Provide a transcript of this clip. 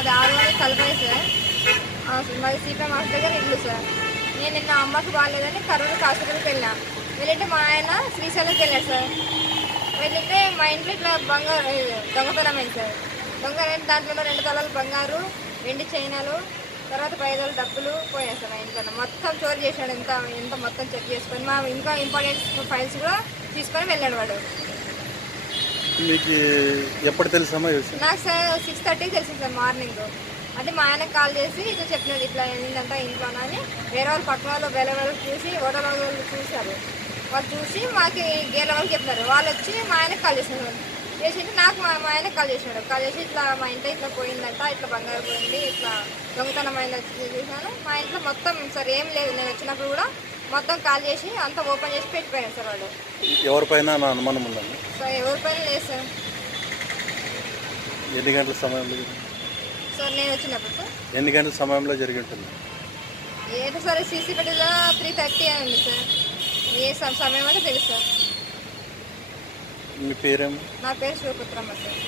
మాది ఆరువారి కలపై సార్. మాది CPM office దగ్గర ఇల్లు సార్. నేను నిన్న అమ్మకు బాగాలేదని కర్నూలు హాస్పిటల్కి వెళ్ళినా. వెళ్ళింటే మా ఆయన శ్రీశైలంకి వెళ్ళాడు సార్. వెళ్ళితే మా ఇంట్లో ఇట్లా బంగారు దొంగతనమైంది సార్. దొంగతనం దాంట్లో 2 తులాలు బంగారు, వెండి చైనాలు, తర్వాత 5,000 డబ్బులు పోయాయి సార్. మా ఇంట్లో మొత్తం చోరీ చేశాడు. ఎంత మొత్తం చెక్ చేసుకొని మా ఇంకా ఇంపార్టెంట్ ఫైల్స్ కూడా తీసుకొని వెళ్ళాడు వాడు. మీకు ఎప్పుడు తెలుసమ్మా? నాకు సార్ 6:30కి తెలిసింది సార్ మార్నింగ్. అంటే మా ఆయనకు కాల్ చేసి ఇట్లా చెప్పినది ఇట్లా ఏంటంటే ఇంట్లోనా అని. వేరే వాళ్ళు పక్కన వాళ్ళు వేరే వాళ్ళు చూసి ఓటర్ వాళ్ళు చూశారు. వాళ్ళు చూసి మాకు గేల వాళ్ళు చెప్పినారు. వాళ్ళు వచ్చి మా ఆయనకు కాల్ చేసినారు. చేసింటే నాకు మా ఆయనకు కాల్ చేసినాడు. కాల్ చేసి ఇట్లా మా ఇంట్లో ఇట్లా పోయిందంట, ఇట్లా బంగారు పోయింది, ఇట్లా దొంగతనం అయింది వచ్చి చూసాను. మా ఇంట్లో మొత్తం సార్ ఏం లేదు. నేను వచ్చినప్పుడు కూడా మొత్తం కాల్ చేసి అంతా ఓపెన్ చేసి పెట్టిపోయాను సార్ వాళ్ళు. ఎవరిపైన అనుమానం ఉందండి? సార్ ఎవరిపైన లేదు సార్. ఎన్ని గంటల సమయంలో? సార్ నేను వచ్చినప్పుడు సార్ ఎన్ని గంటల సమయంలో జరిగి ఉంటుంది? ఏదో సరే సీసీ పెట్టిలో 3:30 అయింది సార్. ఏ సమయం అంటే తెలుసు సార్. మీ పేరేమో? నా పేరు శివపుత్రమ్మ సార్.